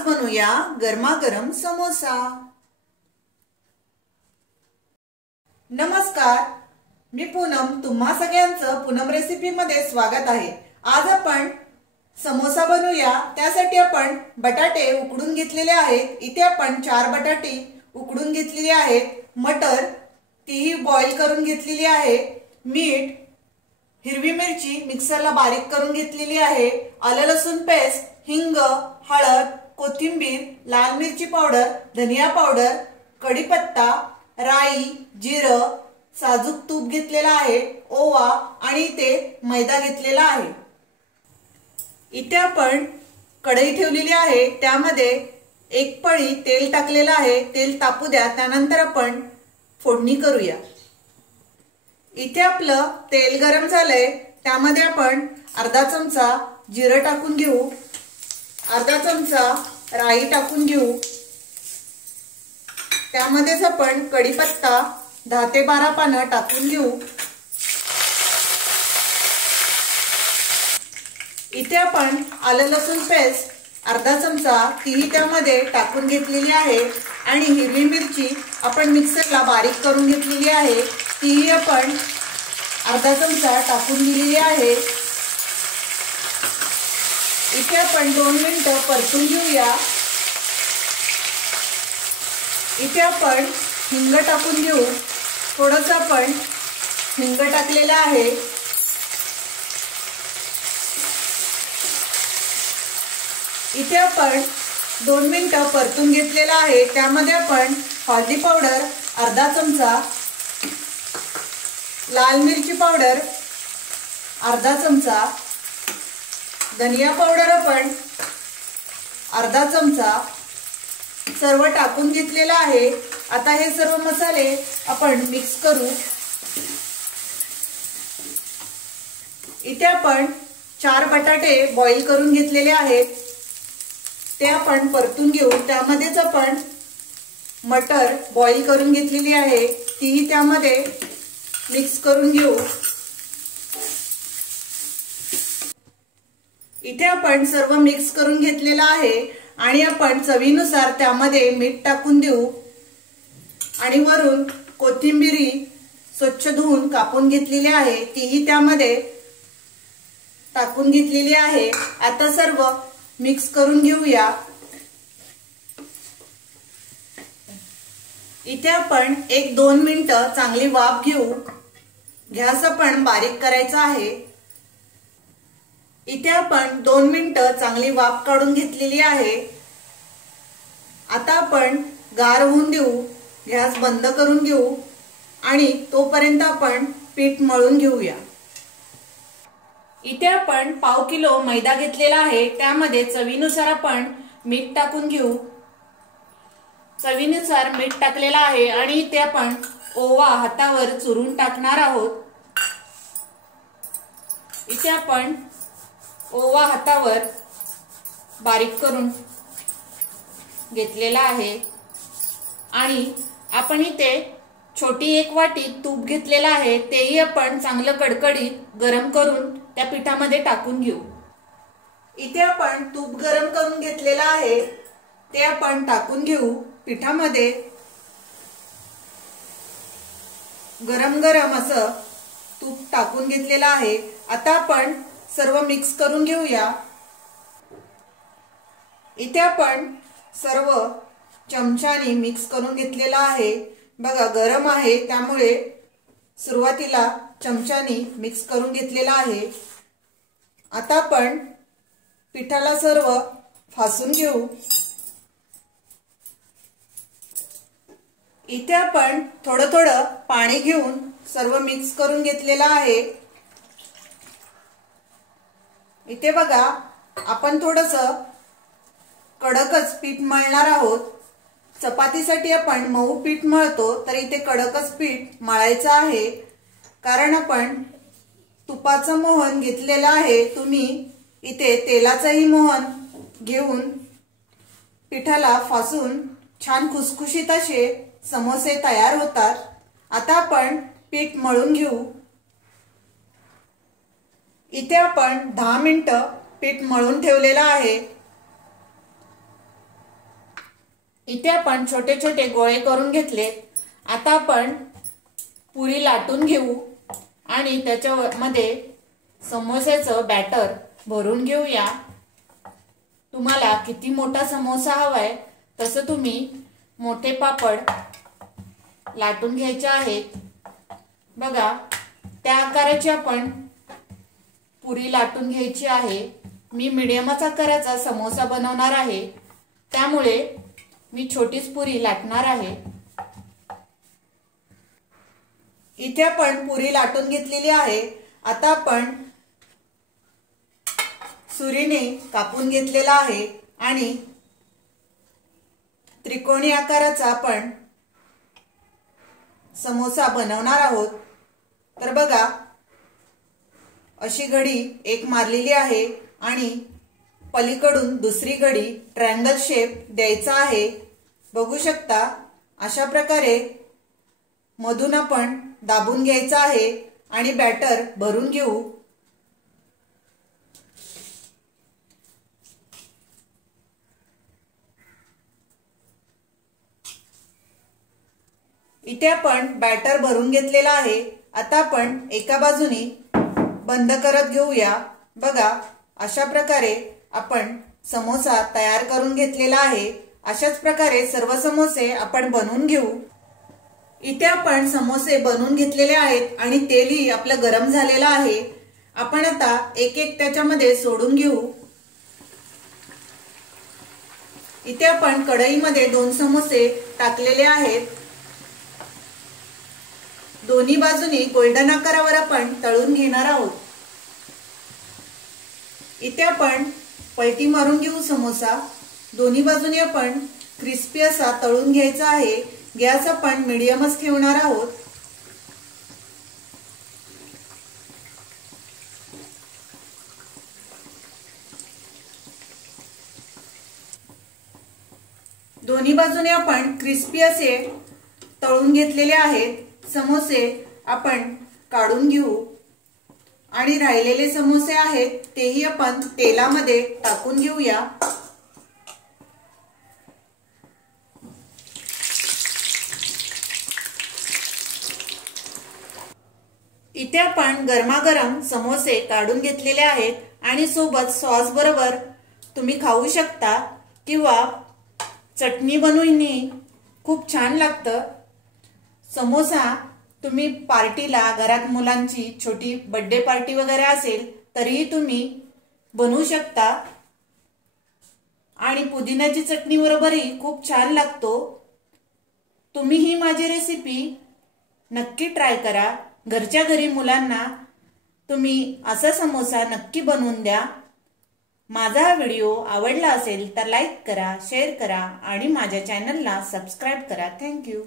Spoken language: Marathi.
आज बनवूया गरमागरम समोसा। नमस्कार, मी पूनम, तुम्हा सगळ्यांचं पूनम रेसिपी मध्ये स्वागत आहे। आज आपण समोसा बनवूया। त्यासाठी आपण बटाटे उकडून घेतलेले आहेत। इथे आपण 4 बटाटे उकडून घेतलेले आहेत। मटर तीही बॉईल करून घेतलेली आहे। मीठ, हिरवी मिरची मिक्सरला बारीक करून घेतलेली आहे। आलं लसूण पेस्ट, हिंग, हळद, कोथिंबीर, लाल मिरची पावडर, धनिया पावडर, कढीपत्ता, राई, जिरं, साजूक तूप घेतलेला आहे, ओवा आणि इथे मैदा घेतलेला आहे। इथे आपण कढई ठेवलेली आहे। त्यामध्ये 1 पळी तेल टाकलेलं आहे। तेल तापू द्या, त्यानंतर आपण फोडणी करूया। इथे आपलं तेल गरम झालंय। त्यामध्ये आपण अर्धा चमचा जिरं टाकून घेऊ, अर्धा चमचा राई टाकून घेऊ। त्यामध्येच आपण कढीपत्ता 10 ते 12 पानं टाकून घेऊ। इथे आपण आलं लसूण पेस्ट अर्धा चमचा तीही त्यामध्ये टाकून घेतलेली आहे आणि हिरवी मिरची आपण मिक्सरला बारीक करून घेतलेली आहे, तीही आपण अर्धा चमचा टाकून दिलेली आहे। इथे आपण 2 मिनिटं परतून घेऊया। इथे आपण हिंग टाकून घेऊ। थोडंसं आपण हिंग टाकलेलं आहे। इथे आपण 2 मिनिटं परतून घेतलेलं आहे। त्यामध्ये आपण हळदी पावडर अर्धा चमचा, लाल मिरची पावडर अर्धा चमचा, धनिया पावडर आपण अर्धा चमचा सर्व टाकून घेतलेला आहे। आता हे सर्व मसाले आपण मिक्स करू। इथे आपण 4 बटाटे बॉईल करून घेतलेले आहेत, ते आपण परतून घेऊ। त्यामध्येच आपण मटर बॉईल करून घेतलेली आहे, तीही त्यामध्ये मिक्स करून घेऊ। इथे आपण सर्व मिक्स करून घेतलेला आहे आणि आपण चवीनुसार त्यामध्ये मीठ टाकून देऊ आणि वरून कोथिंबीर स्वच्छ धुवून कापून घेतलेली आहे, तीही त्यामध्ये टाकून घेतलेली आहे। आता सर्व मिक्स करून घेऊया। इथे आपण 1-2 मिनिटं चांगली वाफ घेऊ। गॅस आपण बारीक करायचा आहे। इथे आपण 2 मिनिटं चांगली वाफ काढून घेतलेली आहे। आता आपण गार होऊन देऊ, गॅस बंद करून घेऊ आणि तोपर्यंत आपण पीठ मळून घेऊया। इथे आपण पाव किलो मैदा घेतलेला आहे। त्यामध्ये चवीनुसार आपण मीठ टाकून घेऊ। चवीनुसार मीठ टाकलेला आहे आणि इथे आपण ओवा हातावर चुरून टाकणार आहोत। इथे आपण ओवा हातावर बारीक करून घेतलेला आहे आणि आपण इथे छोटी 1 वाटी तूप घेतलेला आहे, तेही आपण चांगलं कडकडीत गरम करून त्या पिठामध्ये टाकून घेऊ। इथे आपण तूप गरम करून घेतलेला आहे, ते आपण टाकून घेऊ पिठामध्ये। गरम गरम असं तूप टाकून घेतलेलं आहे। आता आपण सर्व मिक्स करून घेऊया। इथे आपण सर्व चमच्याने मिक्स करून घेतलेला आहे। बघा, गरम आहे त्यामुळे सुरुवातीला चमच्याने मिक्स करून घेतलेला आहे। आता आपण पिठाला सर्व फासून घेऊ। इथे आपण थोडं थोडं पाणी घेऊन सर्व मिक्स करून घेतलेला आहे। इथे बघा, आपण थोडंसं कडकच पीठ मळणार आहोत। चपातीसाठी आपण मऊ पीठ मळतो, तर इथे कडकच पीठ मळायचं आहे, कारण आपण तुपाचं मोहन घेतलेलं आहे। तुम्ही इथे तेलाचंही मोहन घेऊन पिठाला फासून छान खुसखुशीत असे समोसे तयार होतात। आता आपण पीठ मळून घेऊ। इथे आपण 10 मिनिटं पीठ मळून ठेवलेलं आहे। इथे आपण छोटे छोटे गोळे करून घेतलेत. आता आपण पुरी लाटून घेऊ आणि त्याच्यामध्ये समोस्याचं बॅटर भरून घेऊया. तुम्हाला किती मोठा समोसा हवाय तसं तुम्ही मोठे पापड लाटून घ्यायचे आहेत. बघा, त्या आकाराची आपण पुरी लाटून घ्यायची आहे. मी मीडियमच आकाराचा समोसा बनवणार आहे, त्यामुळे मी छोटीच पुरी लाटणार आहे. इथे आपण पुरी लाटून घेतलेली आहे. आता आपण सुरीने कापून घेतलेला आहे आणि त्रिकोणी आकाराचा आपण समोसा बनवणार आहोत. तर बघा, अशी घडी एक मारलेली आहे आणि पलीकडून दुसरी घडी ट्रायंगल शेप द्यायचा आहे. बघू शकता, अशा प्रकारे मधून आपण दाबून घ्यायचा आहे आणि बॅटर भरून घेऊ. इथे आपण बॅटर भरून घेतलेला आहे. आता आपण एका बाजूने बंद करत घेऊया. बघा, अशा प्रकारे आपण समोसा तयार करून घेतलेला आहे. अशाच प्रकारे सर्व समोसे आपण बनवून घेऊ. इथे आपण समोसे बनवून घेतलेले आहेत आणि तेलही आपलं गरम झालेलं आहे. आपण आता एक एक त्याच्यामध्ये सोडून घेऊ. इथे आपण कढईमध्ये 2 समोसे टाकलेले आहेत. दोन्ही बाजूनी गोल्डन आकारावर आपण तळून घेणार आहोत. इथे आपण पलटी मारून घेऊ समोसा. दोन्ही बाजूनी आपण क्रिस्पी असा तळून घ्यायचा आहे. गॅस आपण मीडियमच ठेवणार आहोत. दोन्ही बाजूने आपण क्रिस्पी असे तळून घेतलेले आहेत. समोसे आपण काढून घेऊ आणि राहिलेले समोसे आहेत तेही आपण तेलामध्ये टाकून घेऊया. इथे आपण गरमागरम समोसे काढून घेतलेले आहेत आणि सोबत सॉस बरोबर तुम्ही खाऊ शकता किंवा चटणी बनवूनही खूप छान लागतं. समोसा तुम्ही पार्टीला, घरात मुलांची छोटी बर्थडे पार्टी वगैरे असेल तरीही तुम्ही बनवू शकता आणि पुदिन्याची चटणी बरोबरही खूप छान लागतो. तुम्ही ही माझी रेसिपी नक्की ट्राय करा. घरच्या घरी मुलांना तुम्ही असा समोसा नक्की बनवून द्या. माझा हा व्हिडिओ आवडला असेल तर लाईक करा, शेअर करा आणि माझ्या चॅनलला सबस्क्राईब करा. थँक्यू.